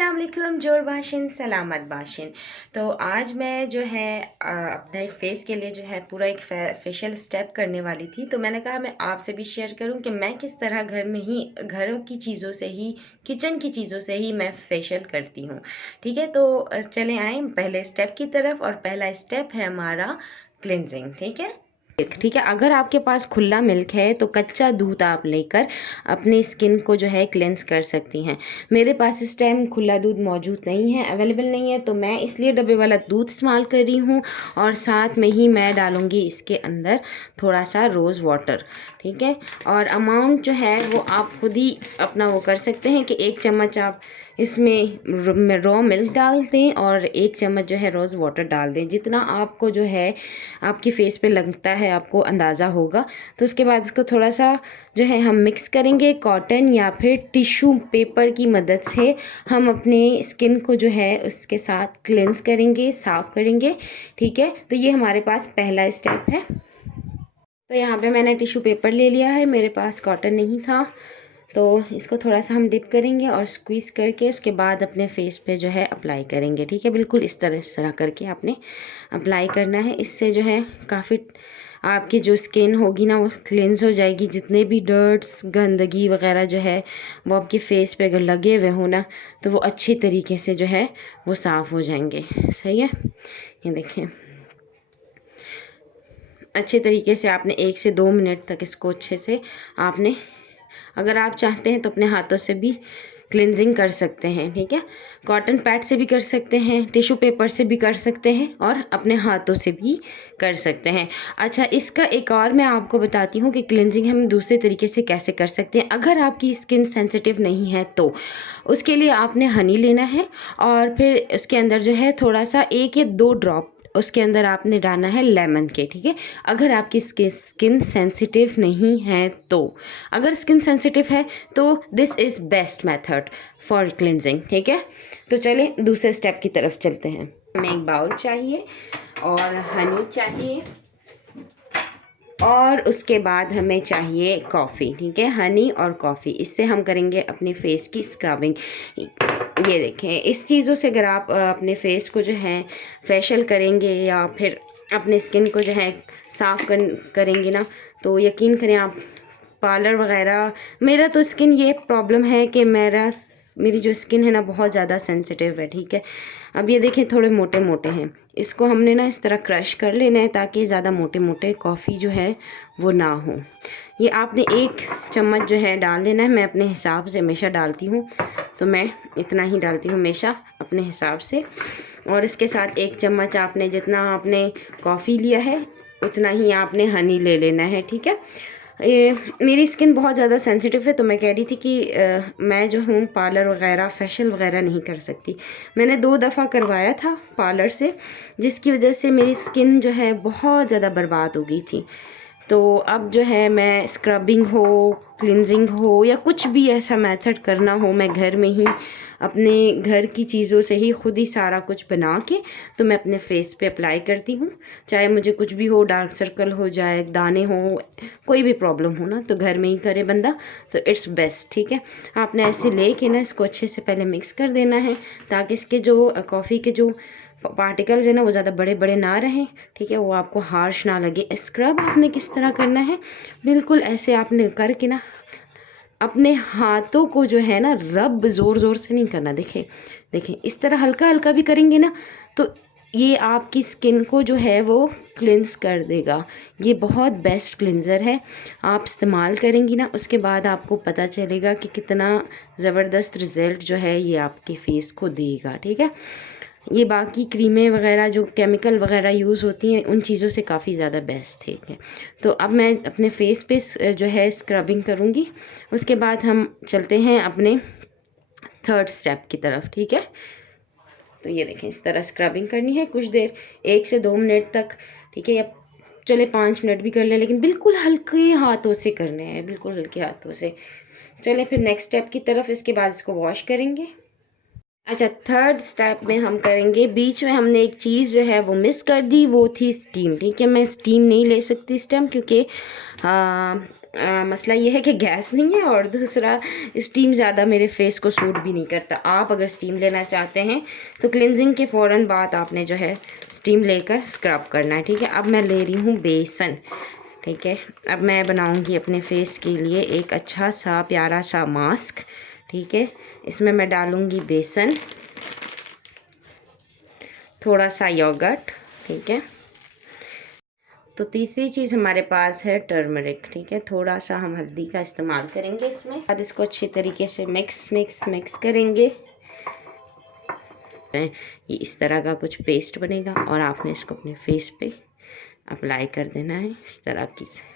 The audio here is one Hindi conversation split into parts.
अस्सलाम वालेकुम जोर बाशिन सलामत बाशिन। तो आज मैं जो है अपने फेस के लिए जो है पूरा एक फेशियल स्टेप करने वाली थी। तो मैंने कहा मैं आपसे भी शेयर करूं कि मैं किस तरह घर में ही घरों की चीज़ों से ही किचन की चीज़ों से ही मैं फेशियल करती हूं। ठीक है, तो चले आए पहले स्टेप की तरफ। और पहला स्टेप है हमारा क्लिनजिंग। ठीक है, अगर आपके पास खुला मिल्क है तो कच्चा दूध आप लेकर अपनी स्किन को जो है क्लेंस कर सकती हैं। मेरे पास इस टाइम खुला दूध मौजूद नहीं है, अवेलेबल नहीं है, तो मैं इसलिए डब्बे वाला दूध इस्तेमाल कर रही हूँ। और साथ में ही मैं डालूँगी इसके अंदर थोड़ा सा रोज़ वाटर। ठीक है, और अमाउंट जो है वो आप खुद ही अपना वो कर सकते हैं कि 1 चम्मच आप इसमें रॉ मिल्क डाल दें और 1 चम्मच जो है रोज़ वाटर डाल दें। जितना आपको जो है आपकी फेस पे लगता है आपको अंदाज़ा होगा। तो उसके बाद इसको थोड़ा सा जो है हम मिक्स करेंगे। कॉटन या फिर टिश्यू पेपर की मदद से हम अपने स्किन को जो है उसके साथ क्लेंस करेंगे, साफ़ करेंगे। ठीक है, तो ये हमारे पास पहला स्टेप है। तो यहाँ पे मैंने टिश्यू पेपर ले लिया है, मेरे पास कॉटन नहीं था। तो इसको थोड़ा सा हम डिप करेंगे और स्क्वीज़ करके उसके बाद अपने फेस पे जो है अप्लाई करेंगे। ठीक है, बिल्कुल इस तरह करके आपने अप्लाई करना है। इससे जो है काफ़ी आपकी जो स्किन होगी ना वो क्लींस हो जाएगी। जितने भी डर्ट्स गंदगी वगैरह जो है वो आपके फेस पे अगर लगे हुए हो ना तो वो अच्छी तरीके से जो है वो साफ़ हो जाएंगे। सही है, ये देखें अच्छे तरीके से आपने 1 से 2 मिनट तक इसको अच्छे से आपने, अगर आप चाहते हैं तो अपने हाथों से भी क्लिनजिंग कर सकते हैं। ठीक है, कॉटन पैड से भी कर सकते हैं, टिश्यू पेपर से भी कर सकते हैं और अपने हाथों से भी कर सकते हैं। अच्छा, इसका एक और मैं आपको बताती हूँ कि क्लिनजिंग हम दूसरे तरीके से कैसे कर सकते हैं। अगर आपकी स्किन सेंसिटिव नहीं है तो उसके लिए आपने हनी लेना है और फिर उसके अंदर जो है थोड़ा सा 1 या 2 ड्रॉप उसके अंदर आपने डालना है लेमन के। ठीक है, अगर आपकी स्किन सेंसिटिव नहीं है तो, अगर स्किन सेंसिटिव है तो this is best method for cleansing. ठीक है, तो चले दूसरे स्टेप की तरफ चलते हैं। हमें एक बाउल चाहिए और हनी चाहिए और उसके बाद हमें चाहिए कॉफ़ी। ठीक है, हनी और कॉफ़ी, इससे हम करेंगे अपने फेस की स्क्रबिंग। ये देखें, इस चीज़ों से अगर आप अपने फेस को जो है फेशियल करेंगे या फिर अपने स्किन को जो है साफ़ करेंगे ना तो यकीन करें आप पार्लर वगैरह, मेरा तो स्किन ये प्रॉब्लम है कि मेरी जो स्किन है ना बहुत ज़्यादा सेंसिटिव है। ठीक है, अब ये देखें थोड़े मोटे मोटे हैं, इसको हमने ना इस तरह क्रश कर लेना है ताकि ज़्यादा मोटे मोटे कॉफ़ी जो है वो ना हो। ये आपने 1 चम्मच जो है डाल लेना है। मैं अपने हिसाब से हमेशा डालती हूँ, तो मैं इतना ही डालती हूँ हमेशा अपने हिसाब से। और इसके साथ 1 चम्मच आपने जितना आपने कॉफ़ी लिया है उतना ही आपने हनी ले लेना है। ठीक है, ये मेरी स्किन बहुत ज़्यादा सेंसिटिव है तो मैं कह रही थी कि मैं जो हूँ पार्लर वगैरह फेशियल वगैरह नहीं कर सकती। मैंने 2 दफ़ा करवाया था पार्लर से, जिसकी वजह से मेरी स्किन जो है बहुत ज़्यादा बर्बाद हो गई थी। तो अब जो है मैं स्क्रबिंग हो, क्लिनजिंग हो या कुछ भी ऐसा मेथड करना हो, मैं घर में ही अपने घर की चीज़ों से ही खुद ही सारा कुछ बना के तो मैं अपने फेस पे अप्लाई करती हूँ। चाहे मुझे कुछ भी हो, डार्क सर्कल हो जाए, दाने हो, कोई भी प्रॉब्लम हो ना तो घर में ही करे बंदा तो इट्स बेस्ट। ठीक है, आपने ऐसे ले के ना इसको अच्छे से पहले मिक्स कर देना है ताकि इसके जो कॉफ़ी के जो पार्टिकल्स है ना वो ज़्यादा बड़े बड़े ना रहें। ठीक है, वो आपको हार्श ना लगे। स्क्रब आपने किस तरह करना है, बिल्कुल ऐसे आपने करके ना अपने हाथों को जो है ना रब ज़ोर ज़ोर से नहीं करना। देखें देखें, इस तरह हल्का हल्का भी करेंगे ना तो ये आपकी स्किन को जो है वो क्लिंस कर देगा। ये बहुत बेस्ट क्लिंजर है, आप इस्तेमाल करेंगी ना उसके बाद आपको पता चलेगा कि कितना ज़बरदस्त रिज़ल्ट जो है ये आपके फेस को देगा। ठीक है, ये बाकी क्रीमें वगैरह जो केमिकल वगैरह यूज़ होती हैं उन चीज़ों से काफ़ी ज़्यादा बेस्ट है। ठीक है, तो अब मैं अपने फेस पे जो है स्क्रबिंग करूँगी। उसके बाद हम चलते हैं अपने 3rd स्टेप की तरफ। ठीक है, तो ये देखें इस तरह स्क्रबिंग करनी है कुछ देर, 1 से 2 मिनट तक। ठीक है, या चले 5 मिनट भी कर लें, लेकिन बिल्कुल हल्के हाथों से करने हैं, बिल्कुल हल्के हाथों से। चलें फिर नेक्स्ट स्टेप की तरफ। इसके बाद इसको वॉश करेंगे। अच्छा, 3rd स्टेप में हम करेंगे, बीच में हमने एक चीज़ जो है वो मिस कर दी, वो थी स्टीम। ठीक है, मैं स्टीम नहीं ले सकती इस टाइम क्योंकि मसला ये है कि गैस नहीं है, और दूसरा स्टीम ज़्यादा मेरे फेस को सूट भी नहीं करता। आप अगर स्टीम लेना चाहते हैं तो क्लिनजिंग के फ़ौरन बाद आपने जो है स्टीम लेकर स्क्रब करना है, ठीक है। अब मैं ले रही हूँ बेसन, ठीक है। अब मैं बनाऊँगी अपने फेस के लिए एक अच्छा सा प्यारा सा मास्क, ठीक है। इसमें मैं डालूँगी बेसन, थोड़ा सा योगर्ट, ठीक है। तो तीसरी चीज़ हमारे पास है टर्मरिक, ठीक है। थोड़ा सा हम हल्दी का इस्तेमाल करेंगे इसमें। बाद इसको अच्छी तरीके से मिक्स करेंगे। ये इस तरह का कुछ पेस्ट बनेगा और आपने इसको अपने फेस पे अप्लाई कर देना है इस तरह की से।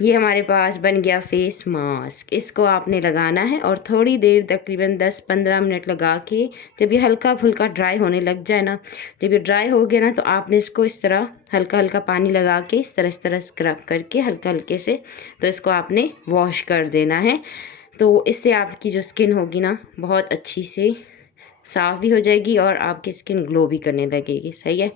ये हमारे पास बन गया फेस मास्क। इसको आपने लगाना है और थोड़ी देर तकरीबन 10-15 मिनट लगा के, जब ये हल्का फुल्का ड्राई होने लग जाए ना, जब ये ड्राई हो गया ना, तो आपने इसको इस तरह हल्का हल्का पानी लगा के इस तरह स्क्रब करके हल्के से, तो इसको आपने वॉश कर देना है। तो इससे आपकी जो स्किन होगी ना बहुत अच्छी से साफ़ भी हो जाएगी और आपकी स्किन ग्लो भी करने लगेगी, सही है।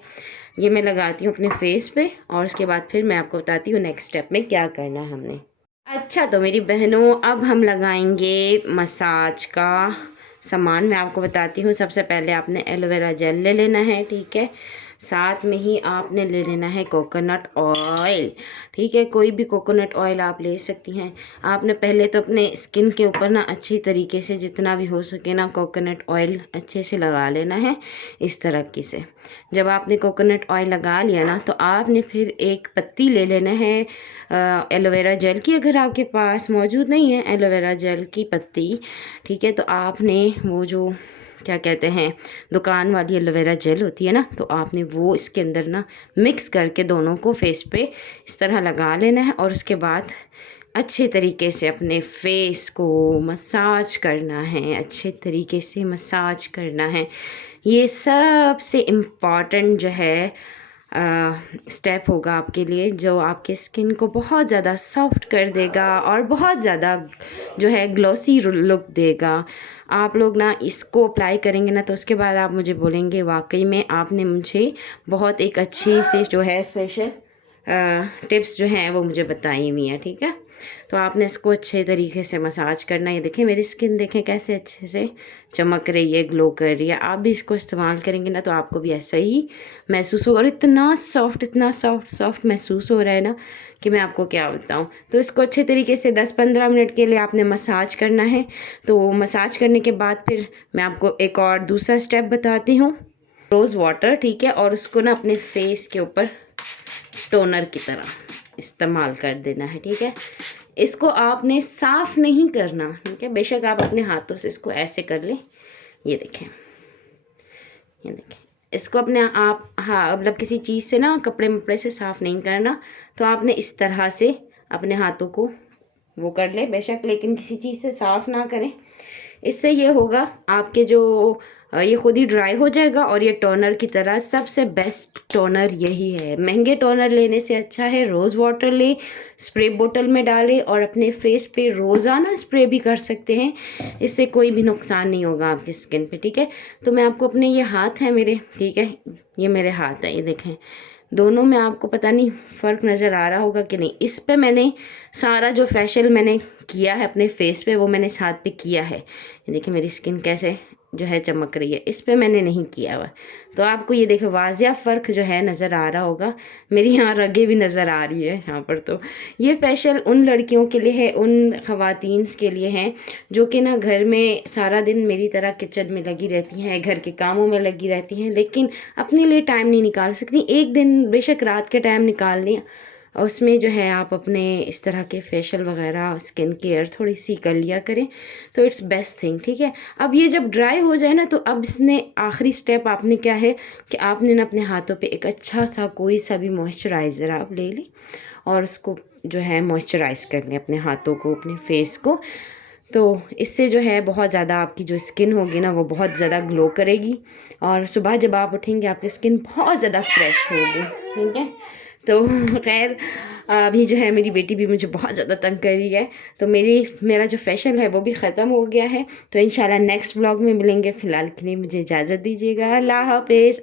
ये मैं लगाती हूँ अपने फेस पे और उसके बाद फिर मैं आपको बताती हूँ नेक्स्ट स्टेप में क्या करना है हमने। अच्छा, तो मेरी बहनों अब हम लगाएंगे मसाज का सामान। मैं आपको बताती हूँ, सबसे पहले आपने एलोवेरा जेल ले लेना है, ठीक है। साथ में ही आपने ले लेना है कोकोनट ऑयल, ठीक है। कोई भी कोकोनट ऑयल आप ले सकती हैं। आपने पहले तो अपने स्किन के ऊपर ना अच्छी तरीके से जितना भी हो सके ना कोकोनट ऑयल अच्छे से लगा लेना है इस तरह की से। जब आपने कोकोनट ऑयल लगा लिया ना, तो आपने फिर एक पत्ती ले लेना है एलोवेरा जेल की। अगर आपके पास मौजूद नहीं है एलोवेरा जेल की पत्ती, ठीक है, तो आपने वो जो क्या कहते हैं दुकान वाली एलोवेरा जेल होती है ना, तो आपने वो इसके अंदर ना मिक्स करके दोनों को फेस पे इस तरह लगा लेना है और उसके बाद अच्छे तरीके से अपने फेस को मसाज करना है, अच्छे तरीके से मसाज करना है। ये सबसे इम्पॉर्टेंट जो है स्टेप होगा आपके लिए, जो आपके स्किन को बहुत ज़्यादा सॉफ्ट कर देगा और बहुत ज़्यादा जो है ग्लॉसी लुक देगा। आप लोग ना इसको अप्लाई करेंगे ना, तो उसके बाद आप मुझे बोलेंगे वाकई में आपने मुझे बहुत एक अच्छी से जो है फेशियल टिप्स जो हैं वो मुझे बताई हुई हैं, ठीक है। तो आपने इसको अच्छे तरीके से मसाज करना है। ये देखें मेरी स्किन देखें कैसे अच्छे से चमक रही है, ग्लो कर रही है। आप भी इसको इस्तेमाल करेंगे ना तो आपको भी ऐसा ही महसूस होगा और इतना सॉफ्ट महसूस हो रहा है ना कि मैं आपको क्या बताऊं। तो इसको अच्छे तरीके से 10-15 मिनट के लिए आपने मसाज करना है। तो मसाज करने के बाद फिर मैं आपको एक और दूसरा स्टेप बताती हूँ, रोज़ वाटर, ठीक है, और उसको ना अपने फेस के ऊपर टोनर की तरह इस्तेमाल कर देना है, ठीक है। इसको आपने साफ़ नहीं करना, ठीक है। बेशक आप अपने हाथों से इसको ऐसे कर लें, ये देखें, ये देखें। इसको अपने आप मतलब किसी चीज़ से ना कपड़े से साफ़ नहीं करना, तो आपने इस तरह से अपने हाथों को वो कर ले बेशक, लेकिन किसी चीज़ से साफ़ ना करें। इससे ये होगा आपके जो ये खुद ही ड्राई हो जाएगा और ये टोनर की तरह सबसे बेस्ट टोनर यही है। महंगे टोनर लेने से अच्छा है रोज़ वाटर ले, स्प्रे बोतल में डालें और अपने फेस पे रोज़ाना स्प्रे भी कर सकते हैं। इससे कोई भी नुकसान नहीं होगा आपकी स्किन पे, ठीक है। तो मैं आपको अपने ये हाथ है मेरे, ठीक है, ये मेरे हाथ है, ये देखें दोनों में आपको पता नहीं फ़र्क नज़र आ रहा होगा कि नहीं। इस पे मैंने सारा जो फेशियल मैंने किया है अपने फेस पे वो मैंने इस हाथ पे किया है। ये देखिए मेरी स्किन कैसे जो है चमक रही है, इस पे मैंने नहीं किया हुआ। तो आपको ये देखो वाज़िया फ़र्क जो है नज़र आ रहा होगा। मेरी यहाँ रगें भी नज़र आ रही है यहाँ पर। तो ये फेशियल उन लड़कियों के लिए है, उन ख़वातीन के लिए हैं जो कि ना घर में सारा दिन मेरी तरह किचन में लगी रहती हैं, घर के कामों में लगी रहती हैं, लेकिन अपने लिए टाइम नहीं निकाल सकती। एक दिन बेशक रात के टाइम निकाल लें, उसमें जो है आप अपने इस तरह के फेशियल वगैरह स्किन केयर थोड़ी सी कर लिया करें, तो इट्स बेस्ट थिंग, ठीक है। अब ये जब ड्राई हो जाए ना, तो अब इसने आखिरी स्टेप आपने क्या है कि आपने ना अपने हाथों पे एक अच्छा सा कोई सा भी मॉइस्चराइज़र आप ले लें और उसको जो है मॉइस्चराइज़ कर लें अपने हाथों को, अपने फेस को। तो इससे जो है बहुत ज़्यादा आपकी जो स्किन होगी ना वो बहुत ज़्यादा ग्लो करेगी और सुबह जब आप उठेंगे आपकी स्किन बहुत ज़्यादा फ्रेश होगी, ठीक है। तो खैर अभी जो है मेरी बेटी भी मुझे बहुत ज़्यादा तंग कर रही है, तो मेरा जो फेशियल है वो भी ख़त्म हो गया है। तो इंशाल्लाह नेक्स्ट व्लॉग में मिलेंगे। फ़िलहाल के लिए मुझे इजाज़त दीजिएगा। अल्लाह हाफ़िज़।